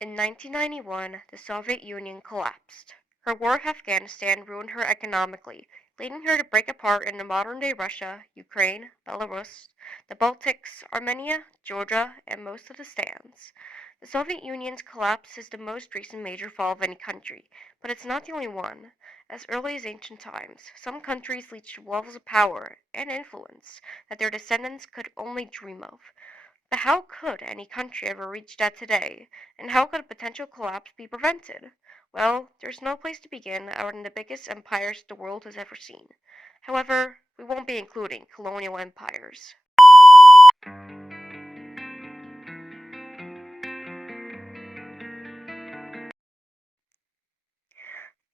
In 1991, the Soviet Union collapsed. Her war in Afghanistan ruined her economically, leading her to break apart into modern-day Russia, Ukraine, Belarus, the Baltics, Armenia, Georgia, and most of the stands. The Soviet Union's collapse is the most recent major fall of any country, but it's not the only one. As early as ancient times, some countries reached levels of power and influence that their descendants could only dream of. But how could any country ever reach that today? And how could a potential collapse be prevented? Well, there's no place to begin other than the biggest empires the world has ever seen. However, we won't be including colonial empires.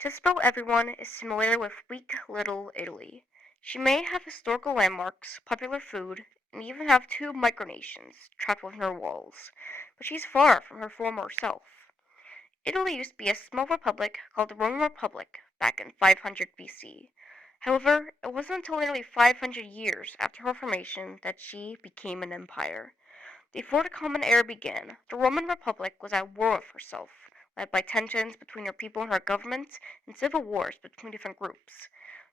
Just about everyone is familiar with weak little Italy. She may have historical landmarks, popular food, and even have two micronations trapped within her walls. But she's far from her former self. Italy used to be a small republic called the Roman Republic back in 500 BC. However, it wasn't until nearly 500 years after her formation that she became an empire. Before the Common Era began, the Roman Republic was at war with herself, led by tensions between her people and her government, and civil wars between different groups.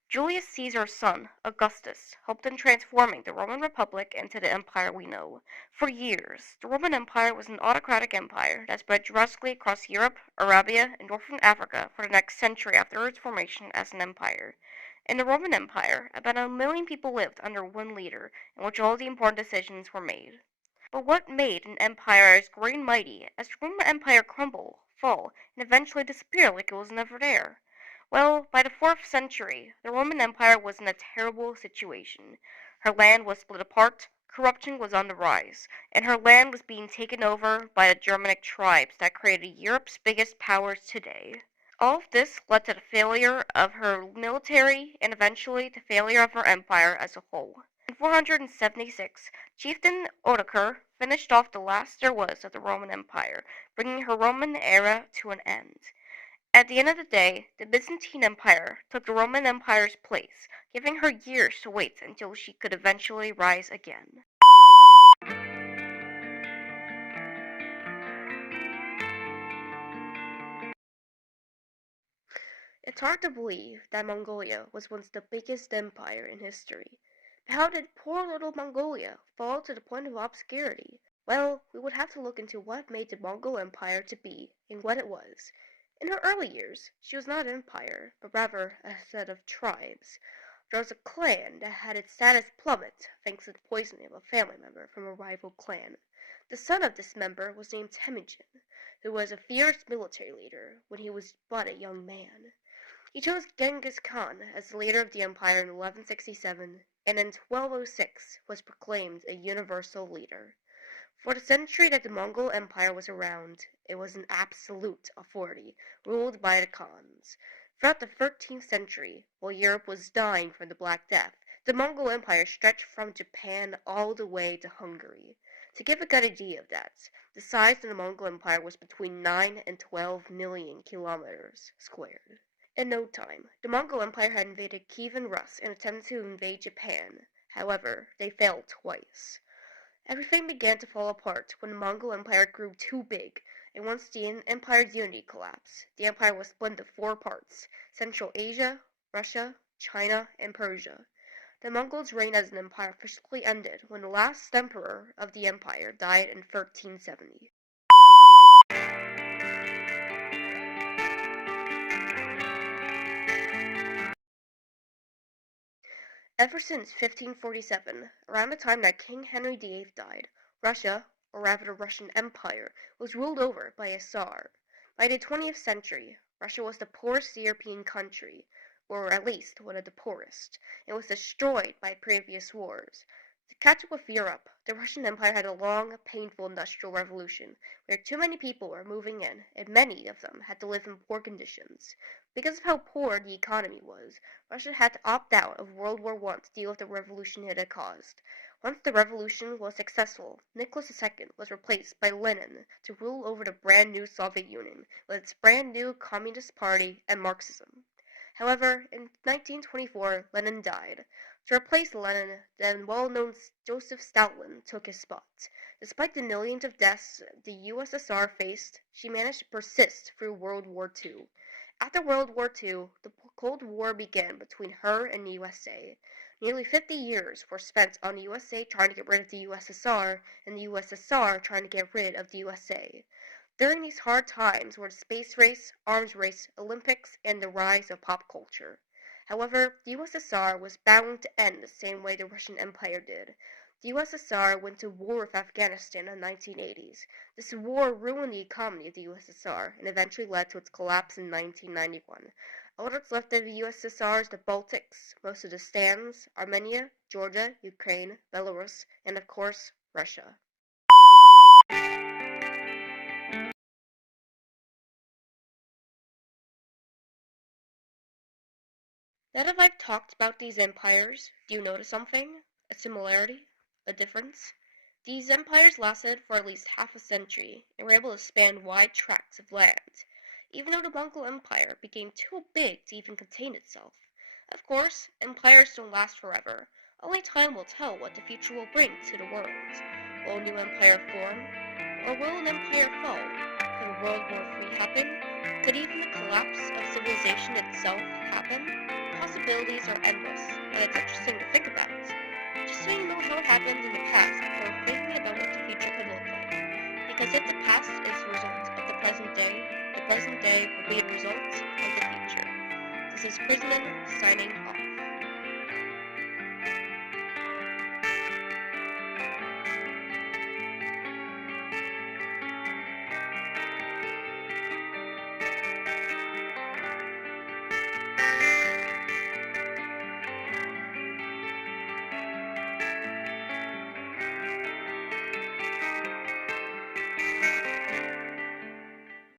Julius Caesar's son, Augustus, helped in transforming the Roman Republic into the empire we know. For years, the Roman Empire was an autocratic empire that spread drastically across Europe, Arabia, and northern Africa for the next century after its formation as an empire. In the Roman Empire, about 1 million people lived under one leader, in which all the important decisions were made. But what made an empire as great and mighty as the Roman Empire crumble, fall, and eventually disappear like it was never there? Well, by the 4th century, the Roman Empire was in a terrible situation. Her land was split apart, corruption was on the rise, and her land was being taken over by the Germanic tribes that created Europe's biggest powers today. All of this led to the failure of her military and eventually the failure of her empire as a whole. In 476, chieftain Odoacer finished off the last there was of the Roman Empire, bringing her Roman era to an end. At the end of the day, the Byzantine Empire took the Roman Empire's place, giving her years to wait until she could eventually rise again. It's hard to believe that Mongolia was once the biggest empire in history. But how did poor little Mongolia fall to the point of obscurity? Well, we would have to look into what made the Mongol Empire to be and what it was. In her early years, she was not an empire, but rather a set of tribes. There was a clan that had its status plummet thanks to the poisoning of a family member from a rival clan. The son of this member was named Temujin, who was a fierce military leader when he was but a young man. He chose Genghis Khan as the leader of the empire in 1167, and in 1206 was proclaimed a universal leader. For the century that the Mongol Empire was around, it was an absolute authority, ruled by the Khans. Throughout the 13th century, while Europe was dying from the Black Death, the Mongol Empire stretched from Japan all the way to Hungary. To give a good idea of that, the size of the Mongol Empire was between 9 and 12 million kilometers squared. In no time, the Mongol Empire had invaded Kievan Rus and attempted to invade Japan. However, they failed twice. Everything began to fall apart when the Mongol Empire grew too big, and once the empire's unity collapsed, the empire was split into four parts: Central Asia, Russia, China, and Persia. The Mongols' reign as an empire officially ended when the last emperor of the empire died in 1370. Ever since 1547, around the time that King Henry VIII died, Russia, or rather the Russian Empire, was ruled over by a Tsar. By the 20th century, Russia was the poorest European country, or at least one of the poorest, and was destroyed by previous wars. To catch up with Europe, the Russian Empire had a long, painful industrial revolution, where too many people were moving in, and many of them had to live in poor conditions. Because of how poor the economy was, Russia had to opt out of World War I to deal with the revolution it had caused. Once the revolution was successful, Nicholas II was replaced by Lenin to rule over the brand new Soviet Union with its brand new Communist Party and Marxism. However, in 1924, Lenin died. To replace Lenin, then well-known Joseph Stalin took his spot. Despite the millions of deaths the USSR faced, she managed to persist through World War II. After World War II, the Cold War began between her and the USA. Nearly 50 years were spent on the USA trying to get rid of the USSR and the USSR trying to get rid of the USA. During these hard times were the space race, arms race, Olympics, and the rise of pop culture. However, the USSR was bound to end the same way the Russian Empire did. The USSR went to war with Afghanistan in the 1980s. This war ruined the economy of the USSR and eventually led to its collapse in 1991. All that's left of the USSR is the Baltics, most of the stands, Armenia, Georgia, Ukraine, Belarus, and of course, Russia. Now that I've talked about these empires, do you notice something? A similarity? A difference? These empires lasted for at least half a century and were able to span wide tracts of land, even though the Mongol Empire became too big to even contain itself. Of course, empires don't last forever. Only time will tell what the future will bring to the world. Will a new empire form? Or will an empire fall? Could a World War III happen? Could even the collapse of civilization itself happen? Possibilities are endless, and it's interesting to think about. Just so you know how it happened in the past before thinking about what the future could look like. Because if the past is the result of the present day will be a result of the future. This is Prisman signing off.